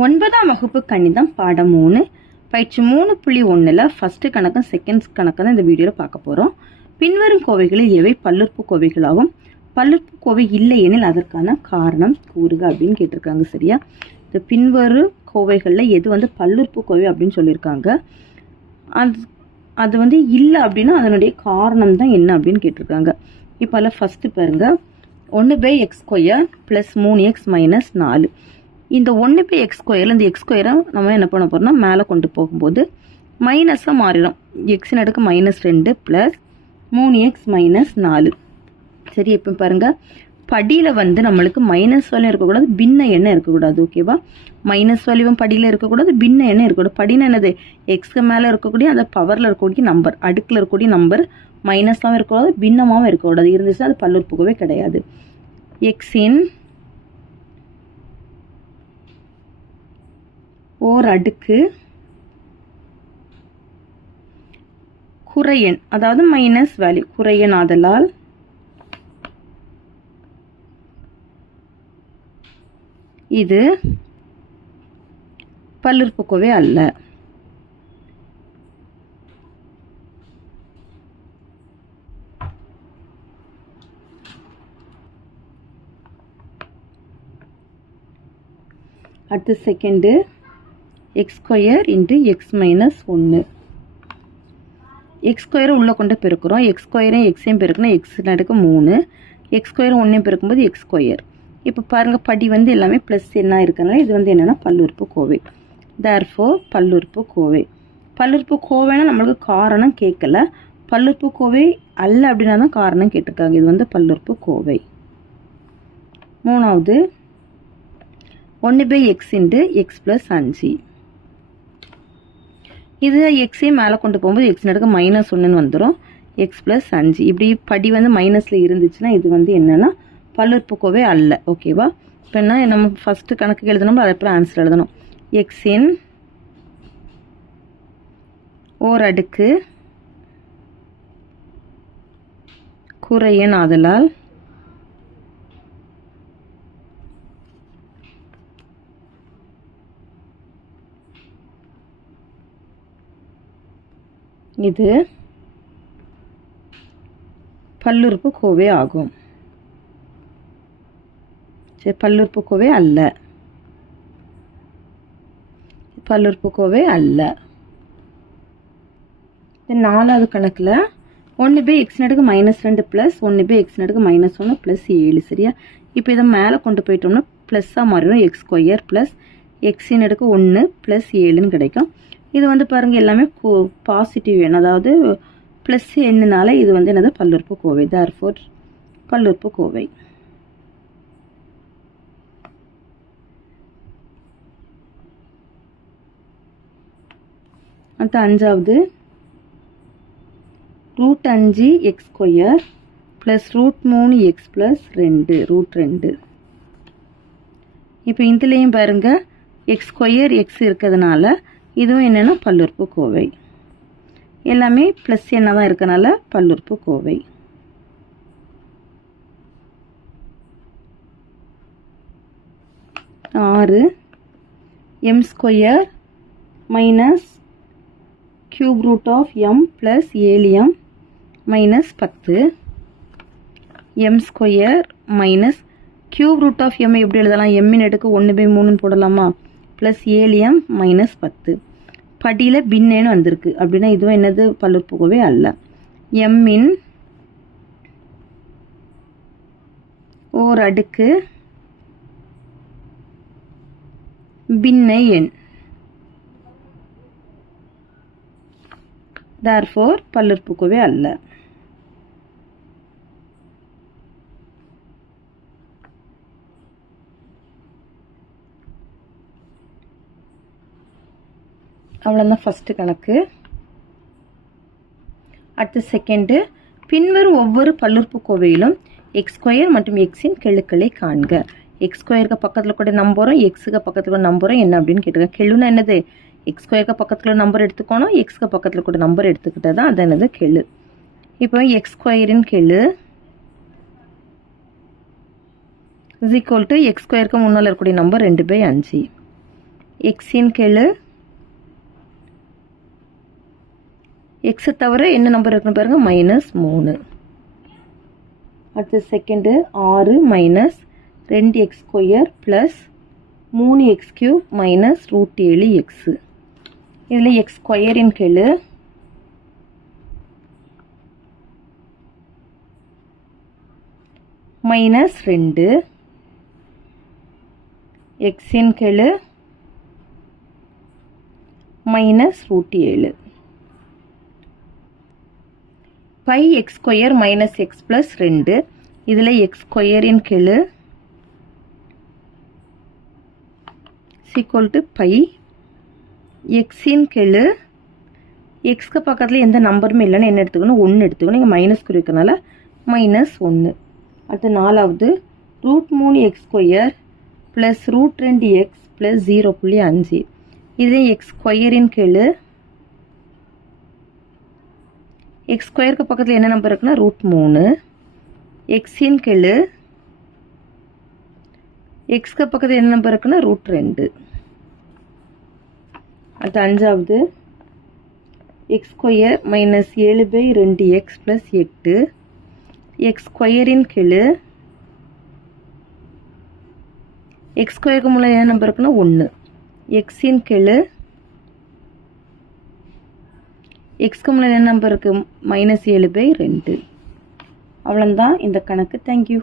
9ஆம் வகுப்பு கணிதம் பாடம் 3 பயிற்சி 3.1ல ஃபர்ஸ்ட் கணக்கும் செகண்ட் கணக்கு தான் இந்த வீடியோல பார்க்க போறோம். பின்வரும் கோவைகளில் எவை பல்லுறுப்பு கோவைகளாகும்? பல்லுறுப்பு கோவை இல்லை எனில் அதற்கான காரணம் கூறுக அப்படின்னு கேட்டிருக்காங்க. சரியா? இந்த பின்வரும் கோவைகள்ல எது பல்லுறுப்பு கோவை அப்படின்னு சொல்லியிருக்காங்க. அது இல்லை அப்படின்னா அதனுடைய காரணம் தான் என்ன அப்படின்னு கேட்டிருக்காங்க. இப்போ அதில் ஃபர்ஸ்ட் பாருங்க, 1/x² + 3x - 4. இந்த 1/x², இந்த x² நம்ம என்ன பண்ண போறோம்னா மேலே கொண்டு போகும்போது மைனஸாக மாறிடும். எக்ஸின் அடுக்கு -2 + 3x - 4. சரி, இப்போ பாருங்க, படியில் நம்மளுக்கு மைனஸ் வேல்யூ இருக்கக்கூடாது, பின்ன எண்ணம் இருக்கக்கூடாது. ஓகேவா? மைனஸ் வேல்யூவும் படியில் இருக்கக்கூடாது, பின்ன எண்ணம் இருக்கக்கூடாது. படினா என்னது? எக்ஸ்க்கு மேலே இருக்கக்கூடிய அந்த பவரில் இருக்கக்கூடிய நம்பர், அடுக்கில் இருக்கக்கூடிய நம்பர் மைனஸாகவும் இருக்கக்கூடாது, பின்னமாகவும் இருக்கக்கூடாது. இருந்துச்சுன்னா அது பல்லுறுப்புக்கோவை கிடையாது. எக்ஸின் ஓர் அடுக்கு குறையெண், அதாவது மைனஸ் வேல்யூ குறையெண் ஆதலால் இது பல்லுறுப்புக்கோவை அல்ல. அடுத்து செகண்டு, x² × x - 1. x² உள்ள கொண்டு பெருக்கிறோம். x² எக்ஸையும் பெருக்கணும், x அடுக்கு 3, x² 1 பெருக்கும்போது x². இப்போ பாருங்க, படி எல்லாமே ப்ளஸ் என்ன இருக்கிறனால இது என்னன்னா பல்லுறுப்புக்கோவை. தேர்ஃபோர் பல்லுறுப்புக்கோவை. பல்லுறுப்புக்கோவைனா நம்மளுக்கு காரணம் கேட்கல, பல்லுறுப்புக்கோவை அல்ல அப்படின்னா தான் காரணம் கேட்டிருக்காங்க. இது பல்லுறுப்புக்கோவை. மூணாவது, 1/x × x + 5. இது எக்ஸையும் மேலே கொண்டு போகும்போது எக்ஸின் அடுக்கு -1 வந்துடும், x + 5. இப்படி படி மைனஸில் இருந்துச்சுன்னா இது என்னன்னா பல்லுறுப்புக்கோவை அல்ல. ஓகேவா? இப்போ என்ன, நம்ம ஃபர்ஸ்ட் கணக்கு எழுதணும், அதை அப்புறம் ஆன்சர் எழுதணும். எக்ஸின் ஓர் அடுக்கு குறையெண் ஆதலால் இது பல்லுறுப்புக்கோவை ஆகும். சரி, பல்லுறுப்புக்கோவை அல்ல, பல்லுறுப்புக்கோவை அல்ல. நாலாவது கணக்கில் 1/x அடுக்கு -2 + 1/x அடுக்கு -1 + 7. சரியா? இப்போ இதை மேலே கொண்டு போயிட்டோம்னா ப்ளஸ்ஸாக மாறிடும், x² + எக்ஸின் அடுக்கு 1 + 7 கிடைக்கும். இது பாருங்க, எல்லாமே பாசிட்டிவ் எண், அதாவது ப்ளஸ் எண்ணுனால இது என்னது பல்லுறுப்புக்கோவை. தேர்ஃபோர் பல்லுறுப்புக்கோவை. அடுத்த அஞ்சாவது, √5x² + √3x + 2 √2. இப்போ இதுலேயும் பாருங்க, x² x இருக்கிறதுனால இதுவும் என்னன்னா பல்லுறுப்புக்கோவை. எல்லாமே ப்ளஸ் என்ன தான் இருக்கனால பல்லுறுப்புக்கோவை. ஆறு, m² - ³ √m + 7m - 10. m² - ³ எப்படி எழுதலாம்? m அடுக்கு 1/3 போடலாமா? + 7m - 10. படியில் பின்னேன்னு வந்திருக்கு, அப்படின்னா இதுவும் என்னது பல்லுறுப்புக்கோவை அல்ல. m ஓர் அடுக்கு பின்னை எண். தேர்ஃபோர் பல்லுறுப்புக்கோவை அல்ல. அவ்வளோதான் ஃபர்ஸ்ட் கணக்கு. அடுத்து செகண்டு, பின்வரும் ஒவ்வொரு பல்லுறுப்புக்கோவையிலும் x² மற்றும் எக்ஸின் கெழுக்களை காண்க. x² பக்கத்தில் கூட நம்பரும், எக்ஸுக்கு பக்கத்தில் கூட நம்பரும் என்ன அப்படின்னு கேட்டிருக்காங்க. கெழுனா என்னது? x² பக்கத்தில் நம்பர் எடுத்துக்கணும், எக்ஸுக்கு பக்கத்தில் கூட நம்பர் எடுத்துக்கிட்டது தான் அது என்னது கெழு. இப்போ x² கெழு is equal to x² முன்னால் இருக்கக்கூடிய நம்பர் 2/5. எக்ஸின் கீழே எக்ஸை தவிர என்ன நம்பர் இருக்குன்னு பாருங்கள் -3. அடுத்து second 6 minus 2x² plus 3x³ minus √7x. இதில் x² கீழே -2 எக்ஸின் கீழே -√7 by x² minus x plus 2. இதில் x² கீழே ஈக்குவல் டு பை எக்ஸின் கீழே எக்ஸ்க்கு பக்கத்தில் எந்த நம்பருமே இல்லைன்னு என்ன எடுத்துக்கணும் 1 எடுத்துக்கணும். இங்கே மைனஸ் குறிக்கிறதுனால -1. அடுத்து 4வது √3x² ப்ளஸ் √2x ப்ளஸ் 0.5. இது x² கீழே x² பக்கத்தில் என்ன நம்பர் இருக்குன்னா √3. எக்ஸின் கீழே எக்ஸ்க்கு பக்கத்தில் என்ன நம்பர் இருக்குன்னா √2. அடுத்து 5வது x² minus 7/2x plus 8. x² கீழே x² முன்னாடி என்ன நம்பர் இருக்குன்னா 1. எக்ஸின் கீழே எக்ஸ்க்கு முன்னாடி என்ன நம்பர் இருக்குது -7/2. அவ்வளோதான் இந்த கணக்கு. தேங்க்யூ.